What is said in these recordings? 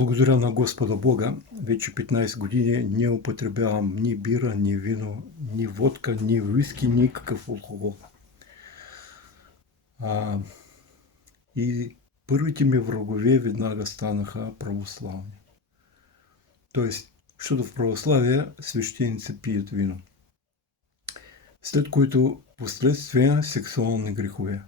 Благодаря на Господа Бога, вече 15 години не употребявам ни бира, ни вино, ни водка, ни виски, никакъв алкохол. И първите ми врагове веднага станаха православни. Тоест, защото в православие свещеници пият вино. След което последствия сексуални грехове.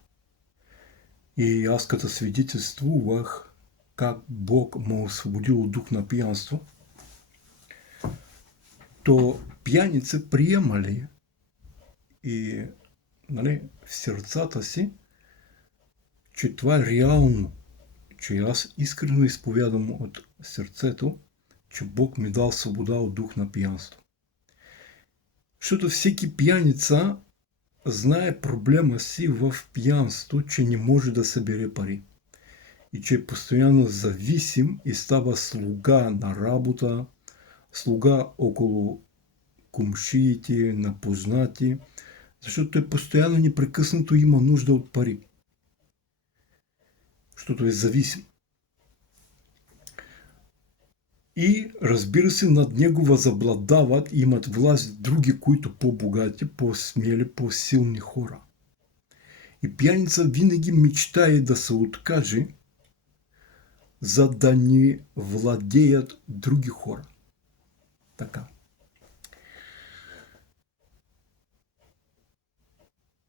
И аз като свидетелствувах как Бог ме освободил от дух на пиянство, то пияница приемали и в сърцата си, че това е реално, че аз искрено изповядам от сърцето, че Бог ми дал свобода от дух на пиянство. Защото всеки пияница знае проблема си в пиянство, че не може да събере пари. И че е постоянно зависим и става слуга на работа, слуга около комшиите, на познати, защото той постоянно непрекъснато има нужда от пари. Защото е зависим. И разбира се, над него възобладават и имат власт други, които по-богати, по-смели, по-силни хора. И пияница винаги мечтае да се откаже, за да ни владеят други хора. Така.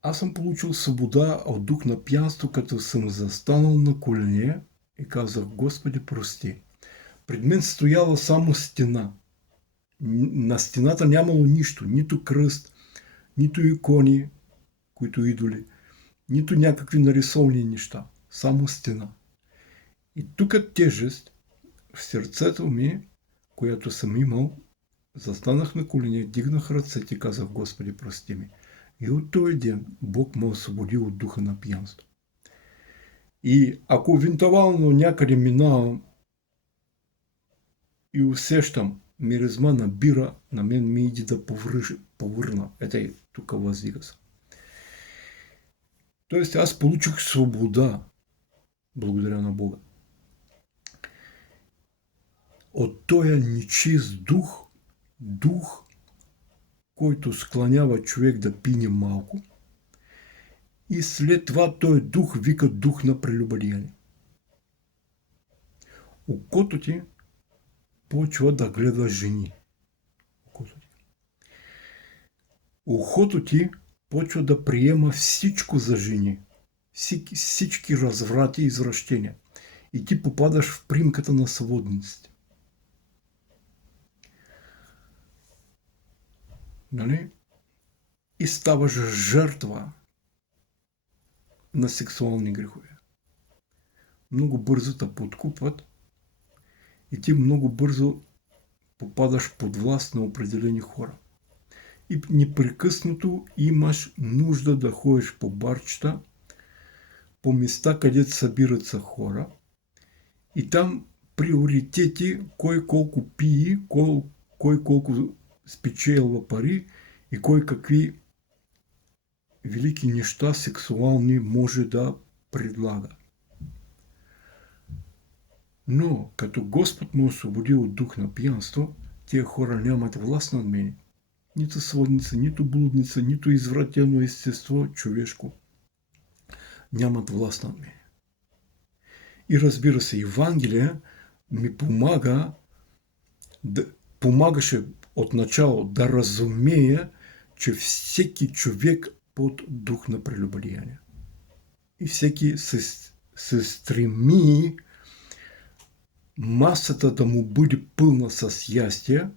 Аз съм получил свобода от дух на пиянство, като съм застанал на колене и казах: Господи, прости. Пред мен стояла само стена. На стената нямало нищо. Нито кръст, нито икони, които идоли, нито някакви нарисовани неща. Само стена. И тук тежест в сърцето ми, която съм имал, застанах на колене, дигнах ръцете и казах: Господи, прости ми. И от този ден Бог ме освободи от духа на пиянство. И ако евентуално някъде минавам и усещам миризма на бира, на мен ми иде да повърна. Ето тук въздига се. Тоест аз получих свобода, благодаря на Бога, от този нечист дух, който склонява човек да пине малко, и след това този дух вика дух на прелюбодеяние. Окото ти почва да гледа жени. Ухото ти почва да приема всичко за жени. Всички разврати и извращения. И ти попадаш в примката на сводниците. И ставаш жертва на сексуални грехове. Много бързо те подкупват и ти много бързо попадаш под власт на определени хора. И непрекъснато имаш нужда да ходиш по барчета, по места, където събират се хора, и там приоритети, кой колко пие, кой колко спечелва пари и кой какви велики неща сексуални може да предлага. Но като Господ ме освободи от дух на пиянство, тия хора нямат власт над мене. Нито сводница, нито блудница, нито извратено естество човешко нямат власт над мене. И разбира се, Евангелие ми помагаше отначало да разумея, че всеки човек под дух на прелюбодеяние. И всеки се стреми масата да му бъде пълна с ястия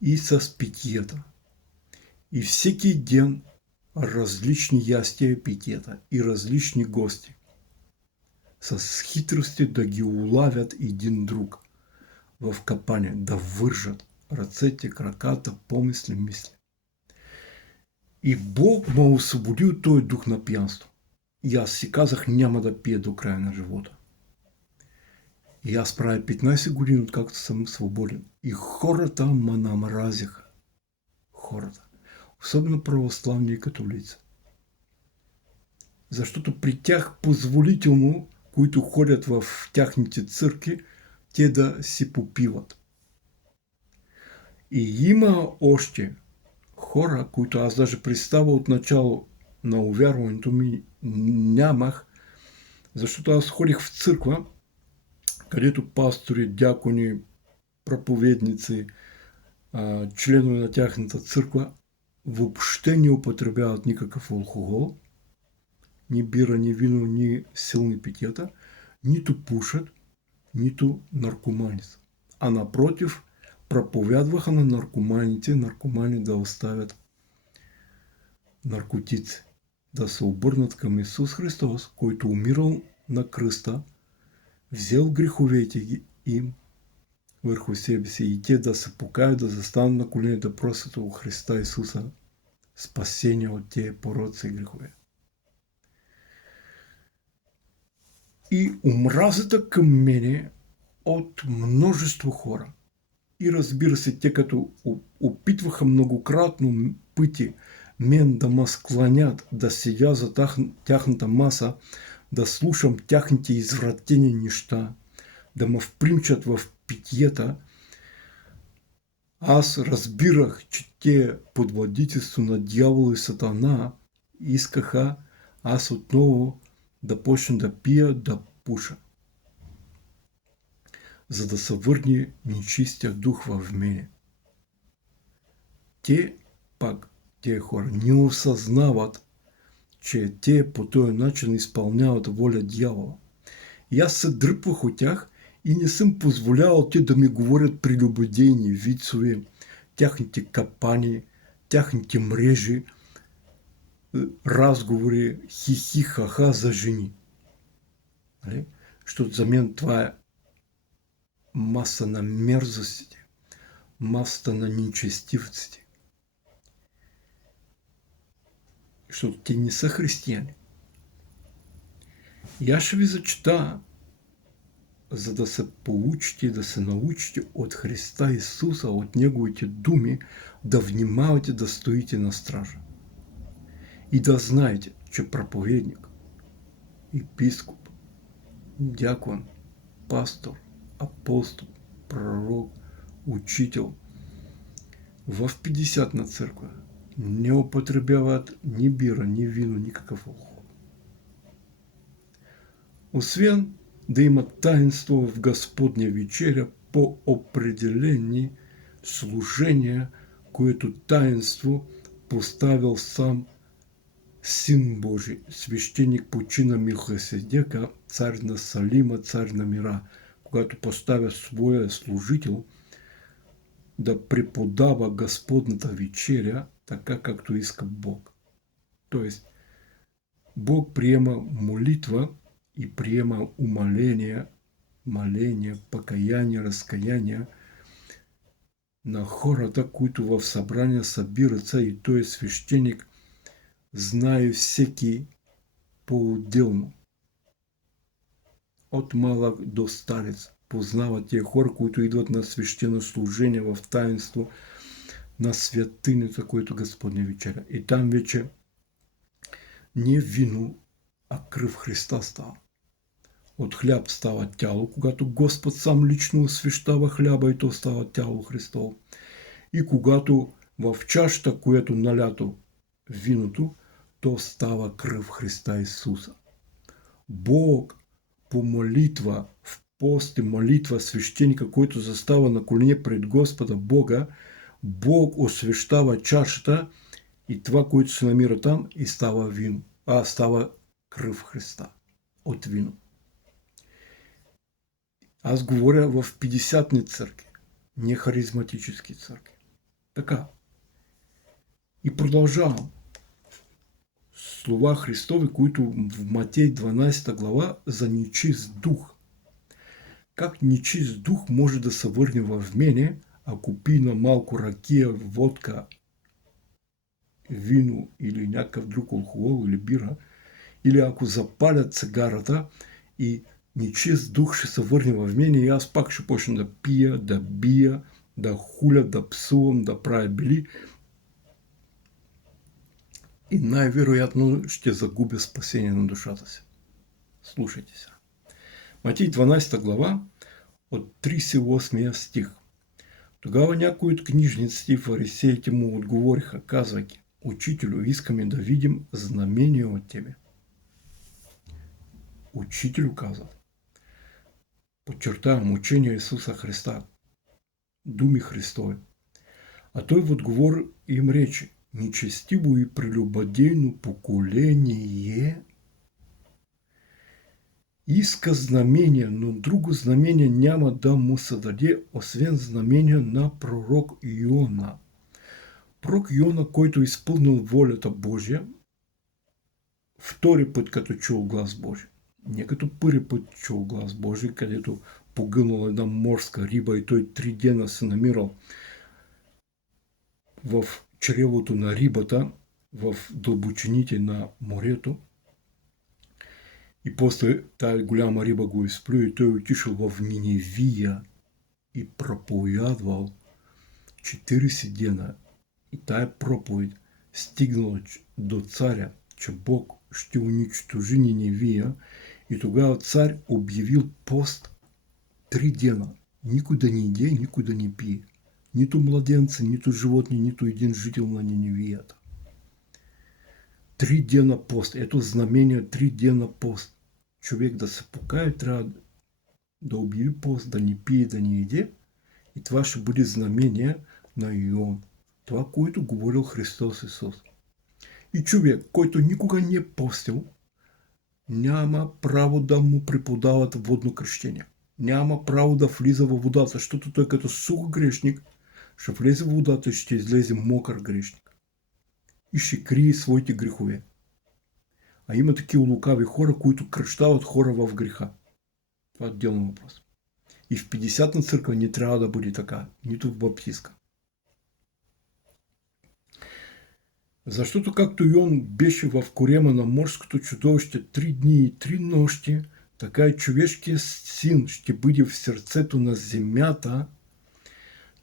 и с питията. И всеки ден различни ястия и питията и различни гости. С хитрости да ги улавят един друг в капане, да вържат ръцете, краката, помисли, мисли. И Бог ме освободи от този дух на пиянство. И аз си казах: няма да пия до края на живота. И аз правя 15 години, откакто съм свободен. И хората ме намразиха. Хората. Особено православни и католици. Защото при тях позволително, които ходят в тяхните църкви, те да си попиват. И има още хора, които аз даже представа от начало на увярването ми нямах, защото аз ходих в църква, където пастори, дякони, проповедници, членове на тяхната църква въобще не употребяват никакъв алкохол, ни бира, ни вино, ни силни питията, нито пушат, нито наркомани са. А напротив, проповядваха на наркомани да оставят наркотици, да се обърнат към Исус Христос, който умирал на кръста, взел греховете им върху себе си и те да се покаят, да застанат на колени, да просят у Христа Исуса спасение от тези пороци и грехове. И омразата към мене от множество хора. И разбира се, те като опитваха многократно пъти мен да ме склонят, да седя за тяхната маса, да слушам тяхните извратени неща, да ме впримчат в питиета, аз разбирах, че те под владителство на дявола и сатана искаха аз отново да почна да пия, да пуша, за да се върне нечистия дух в мене. Те пак, тези хора, не осъзнават, че те по този начин изпълняват воля дявола. И аз се дръпвах от тях и не съм позволявал те да ми говорят прелюбодейни вицове, тяхните капани, тяхните мрежи, разговори, хихи, ха-ха за жени. Защото за мен това е маса на мерзостите, масата на нечестивците. Защото те не са християни. И аз ще ви зачита, за да се получите, да се научите от Христа Исуса, от Неговите думи, да внимавате да стоите на стража. И да знаете, че проповедник, епископ, дякон, пастор, апостол, пророк, учител в 50-на църква не употребяват ни бира, ни вино, никакъв алкохол. Освен да имат таинство в Господня вечеря по определени служения, което таинство поставил сам Син Божий, свещеник по чина Милхиседека, цар на Салима, цар на мира, когато поставя своя служител да преподава Господната вечеря, така както иска Бог. Тоест, Бог приема молитва и приема умаление, покаяние, разкаяние на хората, които в събрание събират се, и той свещеник знае всеки по-отделно. От малък до старец познава тия хора, които идват на свещено служение в таинство на святинята, което Господня вечеря. И там вече не вино, а кръв Христа става. От хляб става тяло, когато Господ сам лично освещава хляба и то става тяло Христово. И когато в чашата, която налято виното, то става кръв Христа Исуса. Бог по молитва, в пост и молитва свещеника, който застава на колени пред Господа Бога, Бог освещава чашата и това, което се намира там, и става вино. Става кръв Христа от вино. Аз говоря в 50-ни църкви, не харизматически църкви. Така. И продължавам. Слова Христови, които в Матей 12 глава за нечист дух. Как нечист дух може да се върне в мене, ако пина малко ракия, водка, вино или някакъв друг алкохол или бира, или ако запалят цигарата и нечист дух ще се върне в мене и аз пак ще почна да пия, да бия, да хуля, да псувам, да правя бели и най-вероятно ще загубя спасение на душата си. Слушайте се. Матей 12 глава от 38 стих. Тогава някои от книжниците и фарисеите му отговориха, казвайки: Учителю, искаме да видим знамение от тебе. Учителю, казват. Подчертавам, учение Исуса Христа. Думи Христови. А той в отговор им рече: нечестиво и прелюбодейно поколение иска знамение, но друго знамение няма да му се даде, освен знамение на пророк Йона. Пророк Йона, който изпълнил волята Божия, втори път като чул глас Божий. Не като първи път чул глас Божий, където погънала една морска риба и той 3 дена се намирал в чревото на рибата, в дълбочините на морето. И после тая голяма риба го изплю и той отишъл в Ниневия и проповядвал 40 дена. И тая проповед стигнала до царя, че Бог ще унищожи Ниневия, и тогава цар обявил пост 3 дена. Никой да не иде, никой да не пие. Нито младенца, нито животни, нито един жител на Ниневията. 3 дена пост. Ето знамение 3 дена пост. Човек да се покае, трябва да обяви пост, да не пие, да не иде. И това ще бъде знамение на Йон. Това, което говорил Христос Исус. И човек, който никога не е постил, няма право да му преподават водно кръщение. Няма право да влиза във водата, защото той като сух грешник ще влезе в водата и ще излезе мокър грешник. И ще крие своите грехове. А има такива лукави хора, които кръщават хора в греха. Това е отделен въпрос. И в 50-та църква не трябва да бъде така, нито в баптистка. Защото както Йон беше в корема на морското чудовище 3 дни и 3 нощи, така и човешкият син ще бъде в сърцето на земята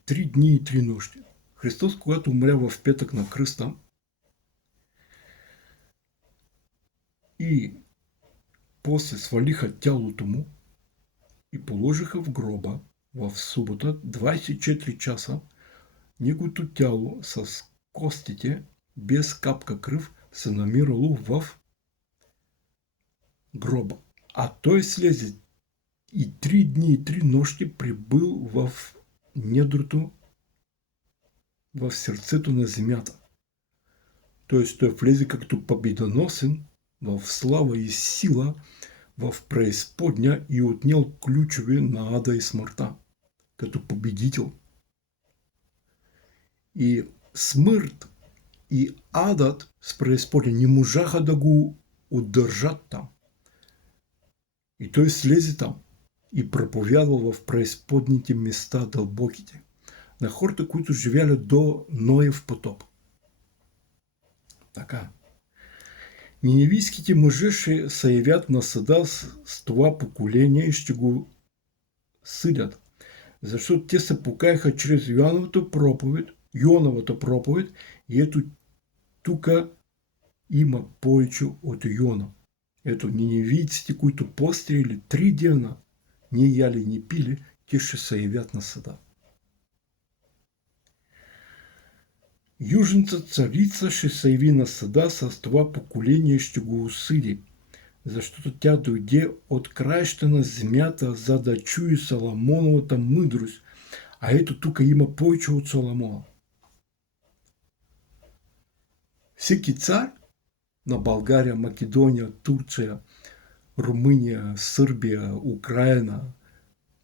3 дни и 3 нощи. Христос, когато умря в петък на кръста и после свалиха тялото му и положиха в гроба в събота 24 часа, неговото тяло с костите без капка кръв се намирало в гроба. А той слезе и 3 дни и 3 нощи прибыл в недрото, в сърцето на земята. Тоест той влезе като победоносен в слава и сила в преизподня и отнел ключове на ада и смъртта, като победител. И смърт и адът с преизподня не можаха да го удържат там. И той слезе там и проповядвал в преизподните места дълбоките на хората, които живяли до Ноев потоп. Така. Ниневийските мъже ще се явят на съда с това поколение и ще го съдят. Защото те се покаяха чрез Йоновата проповед и ето тук има повече от Йона. Ето ниневийците, които пострели 3 дена, не яли, не пили, те ще се явят на съда. Южната царица ще се яви на съда с това поколение и ще го осъди, защото тя дойде от краища на земята, за да чуе Соломоновата мъдрост, а ето тук има повече от Соломона. Всеки цар на България, Македония, Турция, Румъния, Сърбия, Украина,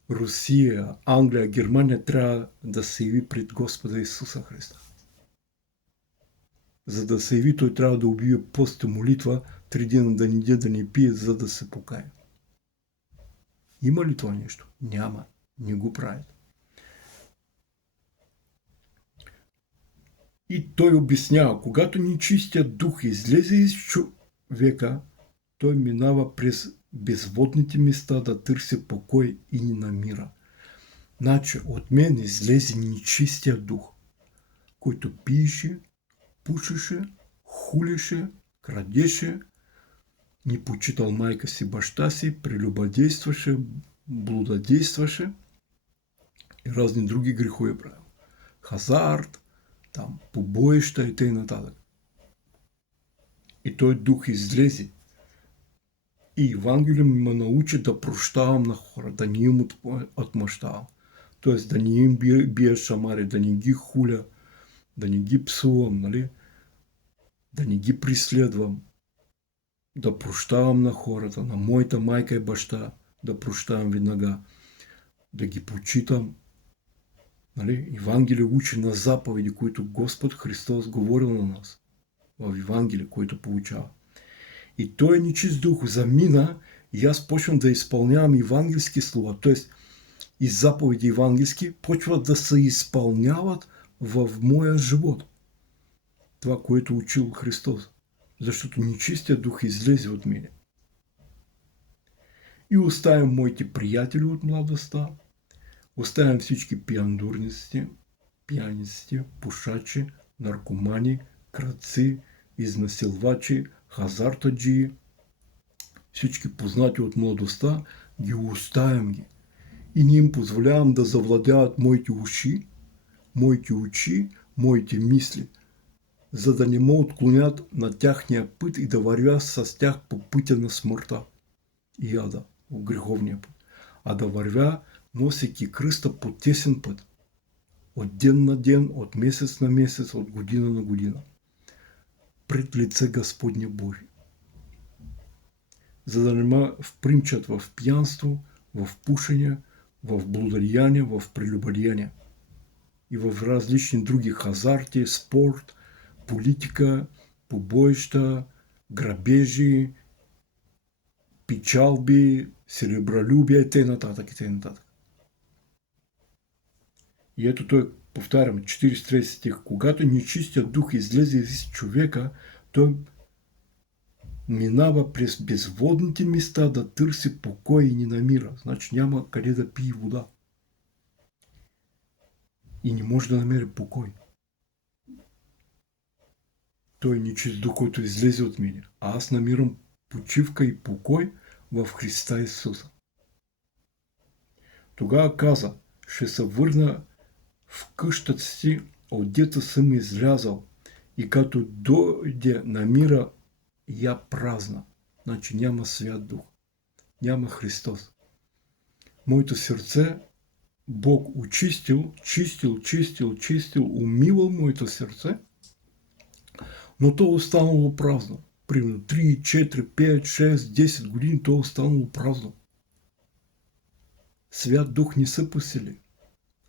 Русия, Англия, Германия трябва да се яви пред Господа Исуса Христа. За да се яви, той трябва да обяви пост и молитва, 3 дена да не яде, да не пие, за да се покае. Има ли това нещо? Няма. Не го правят. И той обяснява, когато нечистият дух излезе из човека, той минава през безводните места да търси покой и не намира. Значи от мен излезе нечистия дух, който пиеше, пушеше, хулеше, крадеше, не почитал майка си, баща си, прелюбодействаше, блудодействаше и разни други грехове правил. Хазарт, там, побоища и т.н. И той дух излезе. И Евангелието ме научи да прощавам на хора, да не им отмъщавам. Тоест да не им бия шамари, да не ги хуля, да не ги псувам, нали? Да не ги преследвам, да прощавам на хората, на моята майка и баща, да прощавам веднага, да ги почитам. Нали? Евангелие учи на заповеди, които Господ Христос говорил на нас. В Евангелие, което получава. И той нечист дух замина и аз почвам да изпълнявам евангелски слова, т.е. и заповеди евангелски почват да се изпълняват в моя живот. Това, което учил Христос. Защото нечистия дух излезе от мене. И оставям моите приятели от младостта, оставям всички пияниците, пушачи, наркомани, крадци, изнасилвачи, хазартаджии, всички познати от младостта, ги оставям ги. И не им позволявам да завладяват моите уши, моите очи, моите мисли, за да не ме отклонят на тяхния път и да вървя с тях по пътя на смъртта и ада, в греховния път, а да вървя, носейки кръста по тесен път, от ден на ден, от месец на месец, от година на година, пред лице Господне Божие. За да не ме впримчат в пиянство, в пушене, в блудодеяние, в прелюбодеяние и в различни други хазарти, спорт, политика, побоища, грабежи, печалби, сребролюбие и т.н. И ето той, повтарям, 43 стих. Когато нечистият дух излезе из човека, той минава през безводните места да търси покой и не намира. Значи няма къде да пие вода. И не може да намери покой. Той е нечист дух, който излезе от мене. А аз намирам почивка и покой в Христа Исуса. Тогава каза, ще се върна в къщата си, отдето съм излязал, и като дойде намира я празна. Значи няма свят дух. Няма Христос. Моето сърце Бог очистил, чистил, умивал моето сърце, но то останало празно. Примерно 3, 4, 5, 6, 10 години то останало празно. Свят дух не се посели.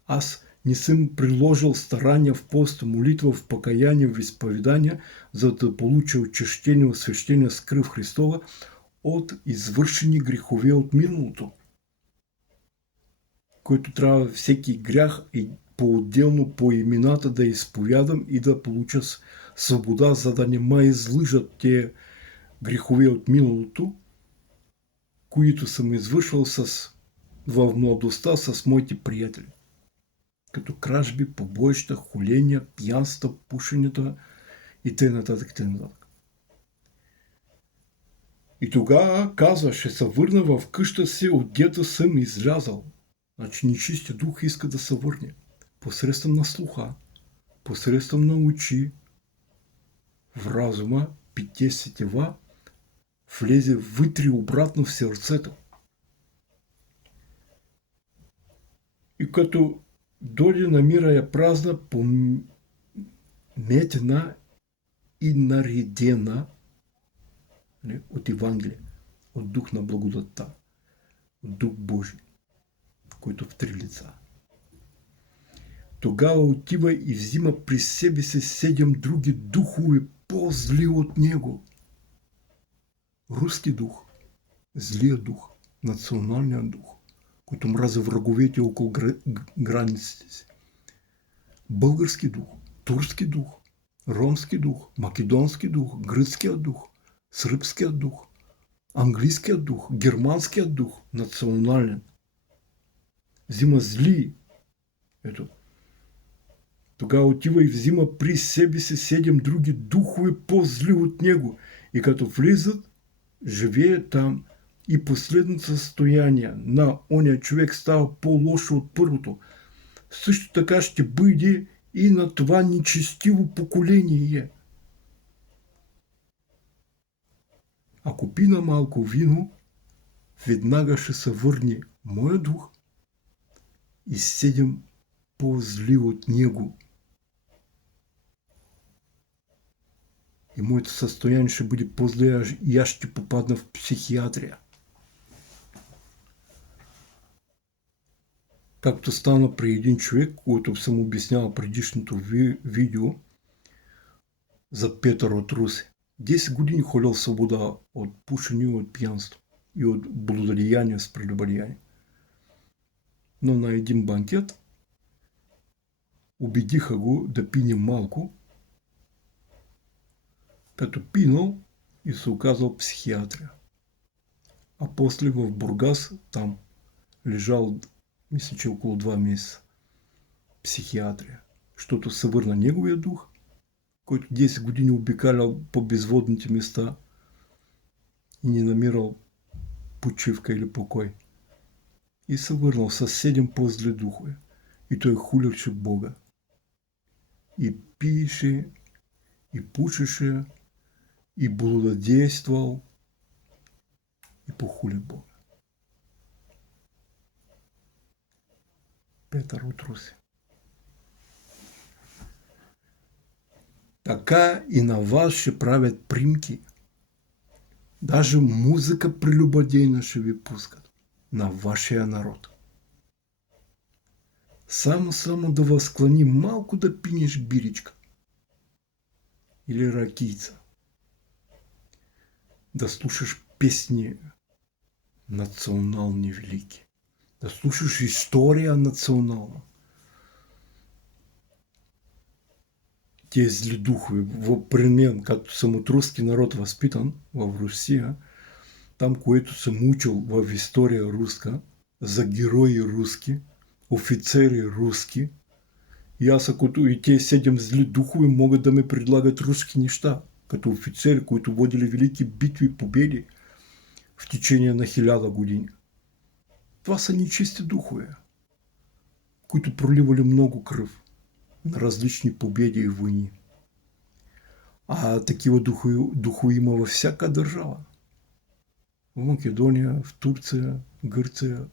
Аз не съм приложил старания в пост, молитва, в покаяние, в изповедание, за да получа очищение, освещение с кръв Христова от извършени грехове от миналото, който трябва всеки грях и по-отделно по имената да изповядам и да получа свобода, за да не ме излъжат те грехове от миналото, които съм извършвал в младостта с моите приятели. Като кражби, побоища, холения, пиянства, пушенето и т.н. И тогава казва, ще се върна в къща си, отдето съм излязал. Значи нечистия дух иска да се върне. Посредством на слуха, посредством на очи, в разума, пите сетива, влезе вътре обратно в сърцето. И като дойде намира я празна, пометена и наредена от Евангелие, от дух на благодатта, от дух Божий, който в три лица. Тогава отива и взима при себе си 7 други духове, по-зли от него. Руски дух, злия дух, националният дух, който мрази враговете около границите си. Български дух, турски дух, ромски дух, македонски дух, гръцкият дух, сръбският дух, английският дух, германският дух, национален. Взима зли. Ето. Тогава отива и взима при себе си 7 други духове, по-зли от него. И като влизат живее там и последното състояние на оня човек става по-лошо от първото, също така ще бъде и на това нечестиво поколение. Ако пина малко вино, веднага ще се върне моя дух и 7 по-зли от него. И моето състояние ще бъде по-зле и аз ще попадна в психиатрия. Както стана при един човек, който съм обяснявал предишното видео за Петър от Русе. 10 години ходил в свобода от пушене и от пиянство и от блудодеяние с прелюбодеяние. Но на един банкет убедиха го да пине малко, като пинал и се оказал психиатрия. А после в Бургас там лежал, мисля, че около 2 месеца психиатрия, защото се върна неговия дух, който 10 години обикалял по безводните места и не намирал почивка или покой. И се върнал с 7 по-зле духове. И той хулеше Бога. И пиеше, и пушеше, и блудодействал, и похули Бога. Петър от Русе. Така и на вас ще правят примки. Даже музика прелюбодейна ще ви пускат на вашия народ. Само да възклани малко да пинеш биричка или ракийца. Да слушаш песни национални велики. Да слушаш история национална. Тези зли духове, при мен, като съм от руски народ възпитан в Русия, там, което съм учил в история руска, за герои руски, офицери руски, и аз, ако и те 7 зли духове могат да ме предлагат руски неща, като офицери, които водили велики битви и победи в течение на 1000 години. Това са нечисти духове, които проливали много кръв на различни победи и войни. А такива духове има във всяка държава. В Македония, в Турция, Гърция,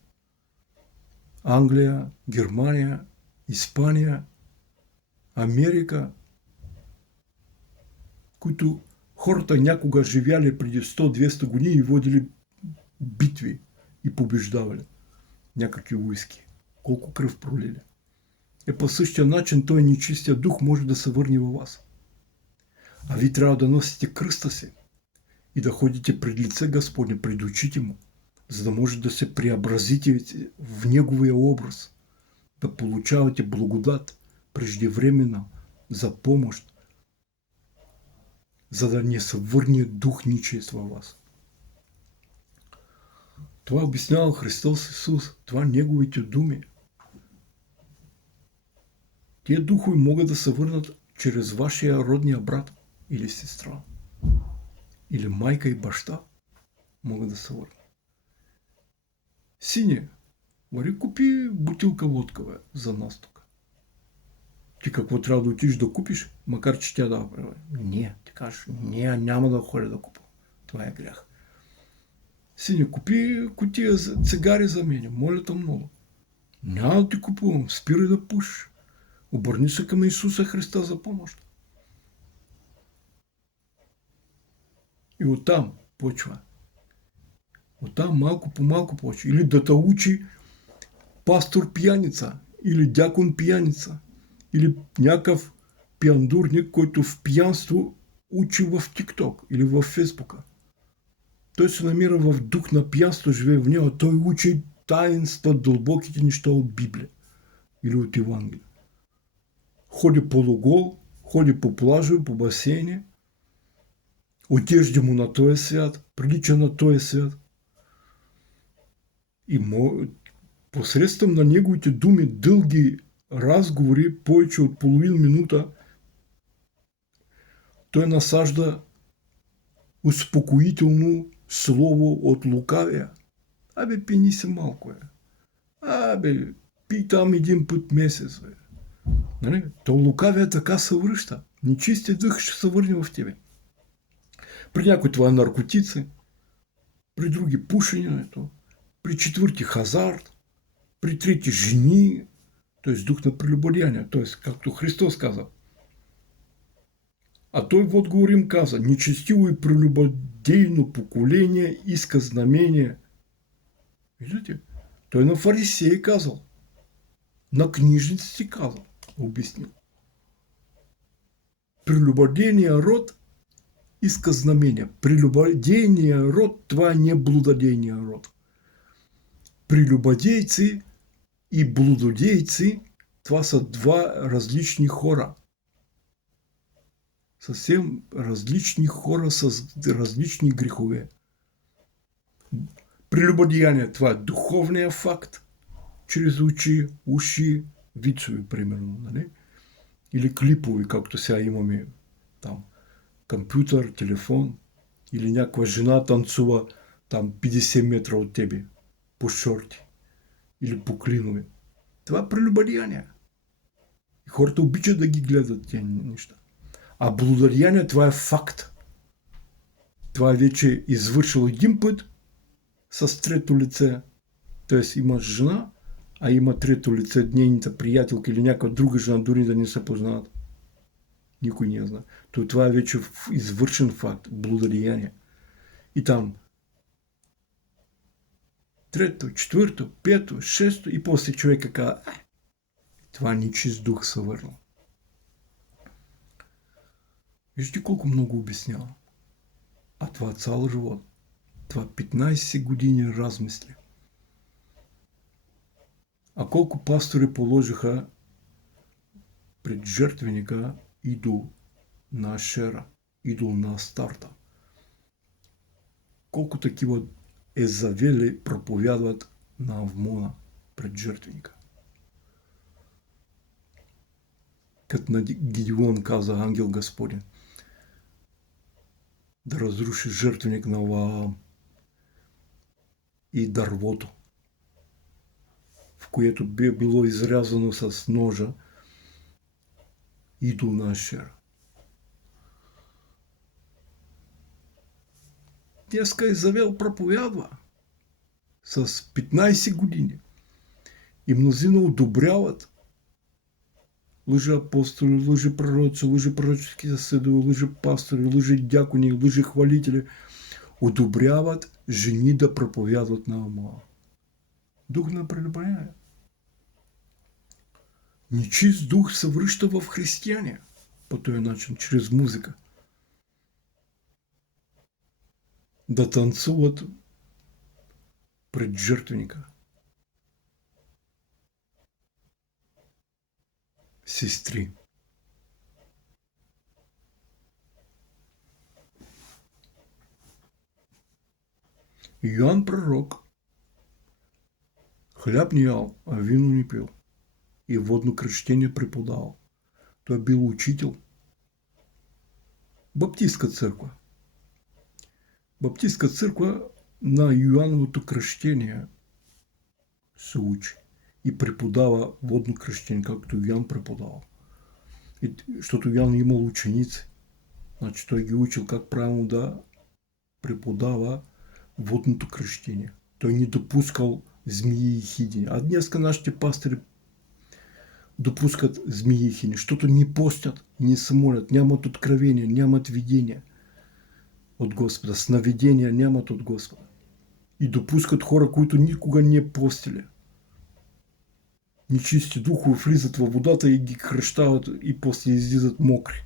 Англия, Германия, Испания, Америка, които хората някога живяли преди 100-200 години и водили битви и побеждавали някакви войски. Колко кръв пролили. По същия начин той нечистия дух може да се върне във вас. А ви трябва да носите кръста си и да ходите пред лице Господне, пред очите му, за да може да се преобразите в неговия образ, да получавате благодат преждевременно за помощ, за да не се върне дух нечист във вас. Това обяснява Христос Исус, това неговите думи. Тия духове могат да се върнат чрез вашия родния брат или сестра, или майка и баща могат да се върнат. Сине, вари купи бутилка водка, за нас тук. Ти какво трябва да отидеш да купиш, макар че тя дава правила? Не, ти кажеш, не, няма да ходя да купа. Това е грях. Сине, купи кутия цигари за мен, моля те много. Няма да ти купувам, спирай да пушиш. Обърни се към Исуса Христа за помощ. И оттам почва. Оттам малко по малко почва. Или да те учи пастор пияница, или дякон пияница, или някакъв пияндурник, който в пиянство учи в ТикТок или в Фейсбука. Той се намира в дух на пиянство, живее в него, той учи таинства, дълбоките неща от Библия или от Евангелие. Ходи по логол, ходи по плажове, по басейни, одежда му на този свят, прилича на този свят. И посредством на неговите думи, дълги разговори, повече от половин минута, той насажда успокоително слово от лукавия. Абе, пини се малко, Абе, пий там един път месец, Нали? То лукавия така се връща. Нечистият дух ще се върне в тебе. При някой това е наркотици, при други пушенето, при четвърти хазарт, при трети жени, т.е. дух на прелюбодеяние, т.е. както Христос каза. А той в отговор им каза: нечестиво и прелюбодейно поколение иска знамение. Виждате? Той на фарисеи казал, на книжниците казал, обяснил. Прелюбодейния род иска знамения. Прелюбодейния род, това не блудодейния род. Прелюбодейци и блудодейци, това са два различни хора. Съвсем различни хора с различни грехове. Прелюбодеяние, това е духовния факт, чрез очи, уши, вицови, примерно, нали? Или клипови, както сега имаме там. Компютър, телефон, или някаква жена танцува там 50 метра от тебе по шорти или по клинове. Това е прелюбодеяние. И хората обичат да ги гледат тези неща. А блудодеяние, това е факт. Това е вече извършил един път с трето лице. Тоест има жена, а има трето лице, нейната приятелка или някаква друга жена, дори да не се познават. Никой не знае. Това е вече извършен факт, блудодеяние. И там трето, четвърто, пето, шесто и после човека казва: това нечист дух се върна. Вижте колко много обяснява. А това цял живот. Това 15 години размисли. А колко пастори положиха пред жертвеника идол на Ашера, идол на Астарта. Колко такива Езавели проповядват на Авмона пред жертвеника. Като на Гидеон каза ангел Господен да разруши жертвеник на Ваам и дървото, в което бе било изрязано с ножа идол на Ашера. Днеска Езавел проповядва с 15 години и мнозина одобряват лъжи апостоли, лъжи пророци, лъжи пророчески съдове, лъжи пастори, лъжи дякони, лъжи хвалители одобряват жени да проповядват на Амоа. Дух на прелюбодеяние. Нечист дух се връща в християни по този начин, чрез музика. Да танцуват пред жертвеника. Сестри. Йоан пророк хляб не ял, а вино не пил и водно кръщение преподавал. Той бил учител. Баптистска църква. Баптистска църква на Йоановото кръщение се учи и преподава водно кръщение, както Йоан преподавал. Защото Йоан имал ученици. Значи той ги учил как правилно да преподава водното кръщение. Той не допускал змии и хидини. А днеска нашите пастори допускат змии и хидини, защото не постят, не се молят, нямат откровения, нямат видения от Господа, сновидения нямат от Господа. И допускат хора, които никога не постили. Нечисти духове влизат във водата и ги кръщават и после излизат мокри.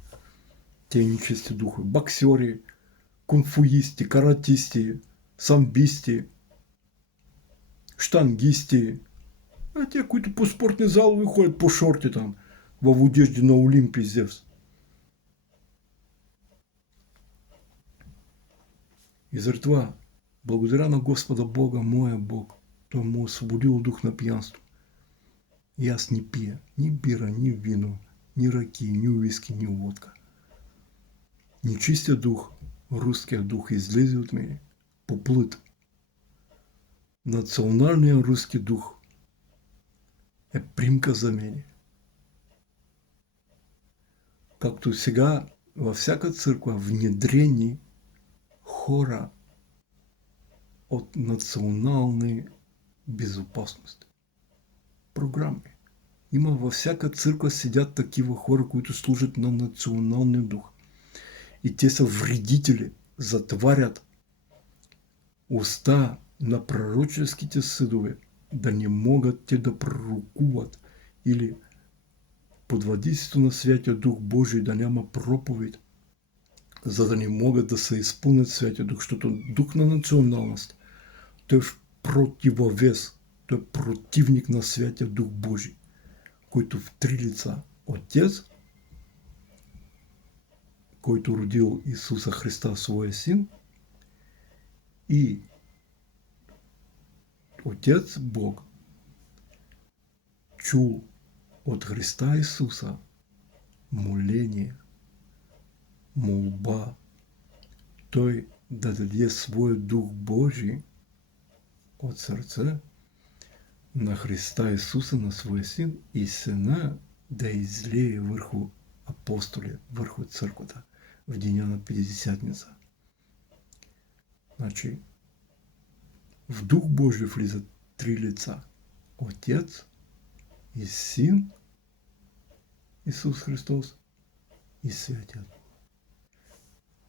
Те нечисти духове. Боксери, кунфуисти, каратисти, самбисти, щангисти. А те, които по спортни залове ходят по шорти там, във одежди на Олимп и Зевс. И заради това, благодаря на Господа Бога, моя Бог, Той му освободил дух на пиянство. И аз не пия ни бира, ни вино, ни ръки, ни уиски, ни водка. Нечистия дух, руския дух излезе от мене. поплът. Националният руски дух е примка за мене. Както сега във всяка църква внедрени хора от национални безопасности. Програми. Има във всяка църква седят такива хора, които служат на националния дух. И те са вредители, затварят уста на пророческите съдове, да не могат те да пророкуват или под въдействието на Святия Дух Божий да няма проповед, за да не могат да се изпълнят Святия Дух, защото дух на националност, той е в противовес, той е противник на Святия Дух Божий, който в три лица Отец, който родил Исуса Христа, своя Син, и Отец Бог чул от Христа Исуса моление, молба, Той да даде своя Дух Божий от сърце на Христа Исуса, на своя Син, и Сина да излее върху апостоли, върху църквата в деня на Петдесятница. Значи, в Дух Божий влизат три лица. Отец и Син Исус Христос и Святият.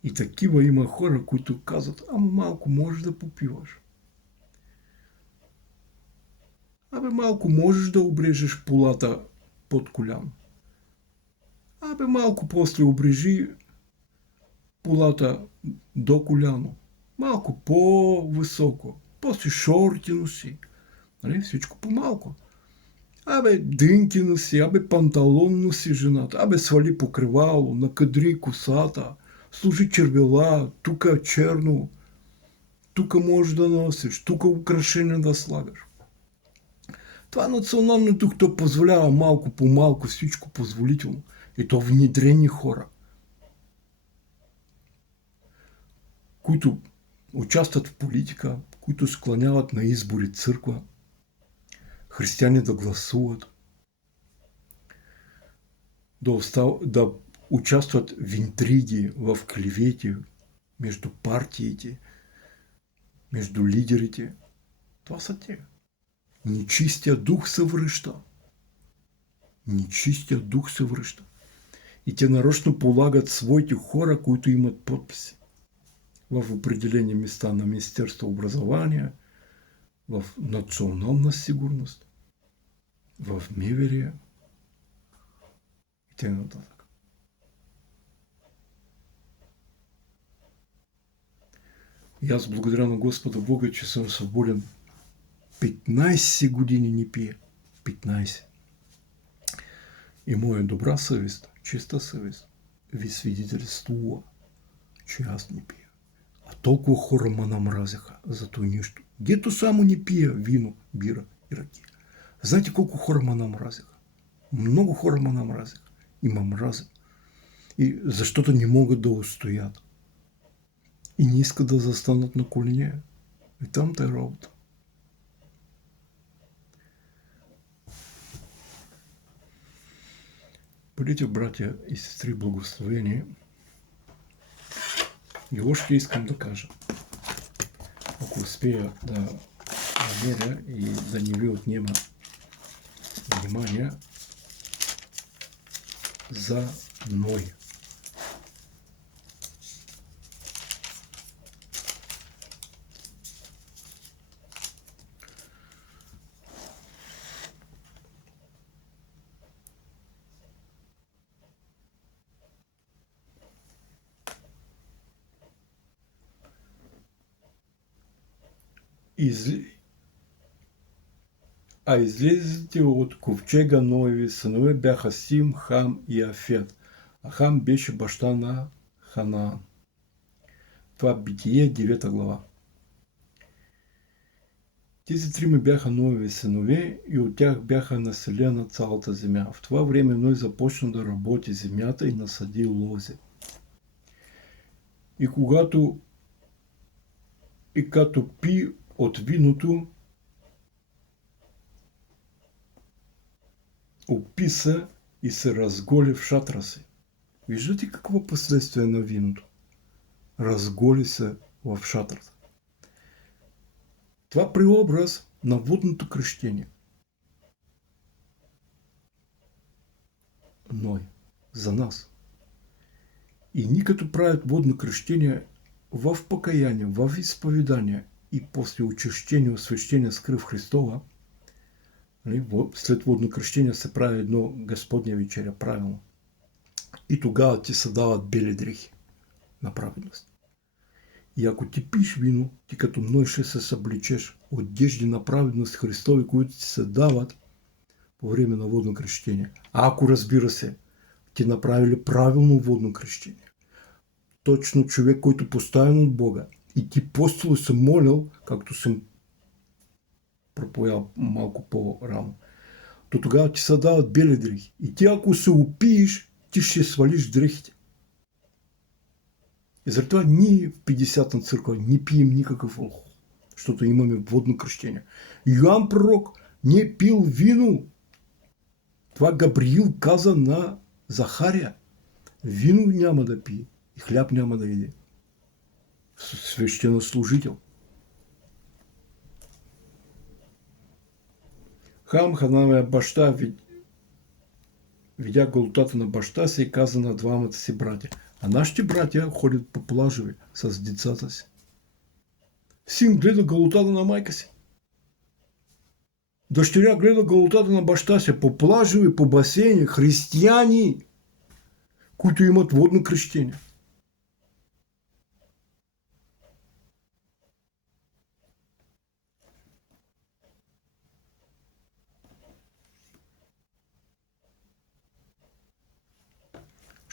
И такива има хора, които казват, ама малко можеш да попиваш. Абе малко можеш да обрежеш полата под коляно. Абе малко после обрежи полата до коляно. Малко по-високо. После шорти носи. Нали? Всичко по-малко. Абе дринки носи, абе панталон носи жената. Абе свали покривало, накадри косата, служи червела, тука черно. Тука можеш да носиш, тука украшения да слагаш. Това националният дух то позволява малко по малко всичко позволително. И то внедрени хора, които участват в политика, които склоняват на избори църква, християни да гласуват, да участват в интриги, в клевети между партиите, между лидерите. Това са те. Нечистия дух се връща. Нечистия дух се връща. И те нарочно полагат своите хора, които имат подписи в определени места на Министерство образование, в национална сигурност, в МВР и т.н. И аз благодаря на Господа Бога, че съм свободен. 15 години не пия. 15. И моя добра съвест, чиста съвест, ви свидетелствува, че аз не пия. А толкова хора ме намразиха за това нещо. Дето само не пия вино, бира и ракия. Знаете колко хора ме намразиха? Много хора ме намразиха. И ме мразят. И защото не могат да устоят. И не искат да застанат на колене. И там е работа. Бъдете, братя и сестри, благословени. И още искам да кажа, ако успея да намеря и да не ви отнема внимание, за Ной. А излезете от ковчега Ноеви синове бяха Сим, Хам и Афет. А Хам беше баща на Ханаан. Това Битие, 9 глава. Тези трима бяха Ноеви синове и от тях бяха населена цялата земя. В това време Ной започна да работи земята и насади лози. И когато и като пи от виното, описа и се разголи в шатра си. Виждате какво последствие на виното? Разголи се в шатрата. Това преобраз на водното кръщение. Но за нас. И ние като правят водно кръщение в покаяние, в изповедание и после очищение, освещение с кръв Христова, след водно кръщение се прави едно Господня вечеря, правилно. И тогава ти се дават бели дрехи на праведност. И ако ти пиш вино, ти като мной ще се събличеш одежди на праведност Христови, които ти се дават по време на водно кръщение. А ако, разбира се, ти направили правилно водно кръщение, точно човек, който поставен от Бога, и ти постило се молил, както съм проповядал малко по-рано, то тогава ти се дават бели дрехи. И ти ако се опиеш, ти ще свалиш дрехите. И затова ние в 50-та църква не пием никакъв алкохол, защото имаме водно кръщение. Йоан Пророк не е пил вино. Това Габриил каза на Захария. Вино няма да пие и хляб няма да яде. Свещенослужител. Хам, Ханамия баща, видя голотата на баща си и каза на двамата си братя. А нашите братя ходят по плажове с децата си. Син гледа голотата на майка си. Дъщеря гледа голотата на баща си по плажове, по басейни, християни, които имат водно кръщение.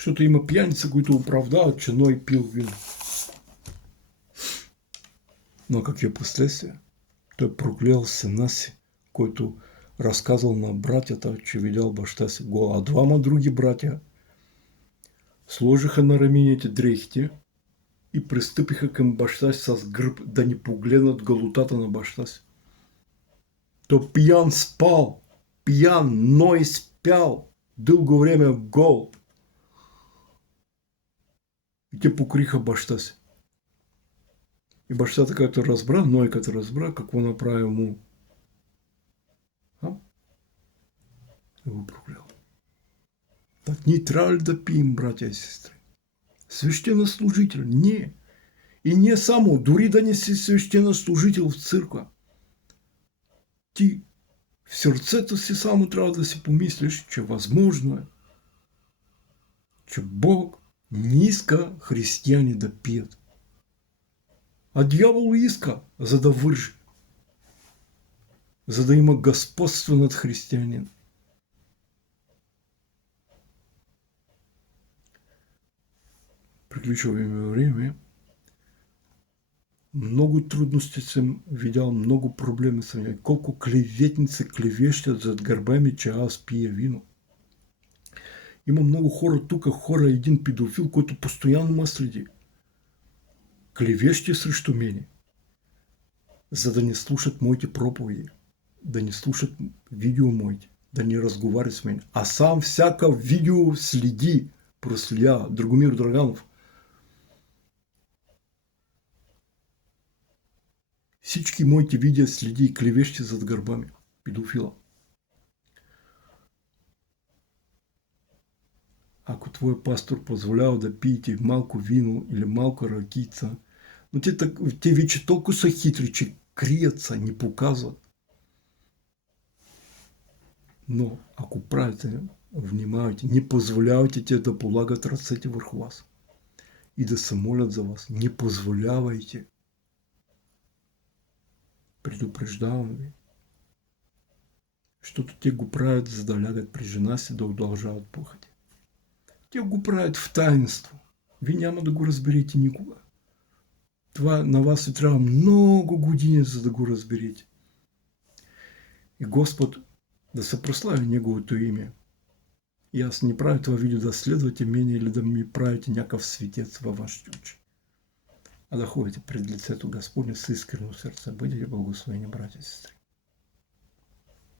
Защото има пияница, които оправдават, че Ной пил вино. Но какви последствия? Той проклел сина си, който разказал на братята, че видял баща си гол. А двама други братя сложиха на рамените дрехите и пристъпиха към баща си с гръб да ни погледнат голотата на баща си. То пиян спал, пиян, Ной спял, дълго време гол. И те покриха баща си. И бащата, като разбра, Ной като разбра, какво направи му, го проклял. Так ние трябва ли да пием, братя и сестри? Свещенослужител? Не. И не само, дори да не си свещенослужител в църква. Ти в сърцето си само трябва да си помислиш, че възможно е, че Бог не иска християни да пият. А дявол иска, за да вържи. За да има господство над християнин. Приключваме време. Много трудности съм видял, много проблеми съм видял. Колко клеветници клевещат зад гърба ми, че аз пия вино. Има много хора тук, един педофил, който постоянно ме следи. Клевещи срещу мене, за да не слушат моите проповеди, да не слушат видео моите, да не разговарят с мен. А сам всяка видео следи, проследява. Драгомир Драганов. Всички моите видео следи и клевещи зад гърба ми. Педофила. Ако твой пастор позволява да пиете малко вино или малко ракица, но те вече толкова са хитри, че крият се, не показват. Но ако правите, внимавайте, не позволявайте те да полагат ръцете върху вас и да се молят за вас. Не позволявайте. Предупреждавам ви. Защото те го правят, за да лягат при жена си, да удължават похъти. Те го правят в таинство. Вие няма да го разберете никога. Това на вас се трябва много години, за да го разберете. И Господ да се прослави Неговото име. И аз не правя това видео да следвате мене или да ми правите някакъв светец във вашите очи. а доходите пред лицето Господне с искренним сердцем. Будете благословени, братья и сестры.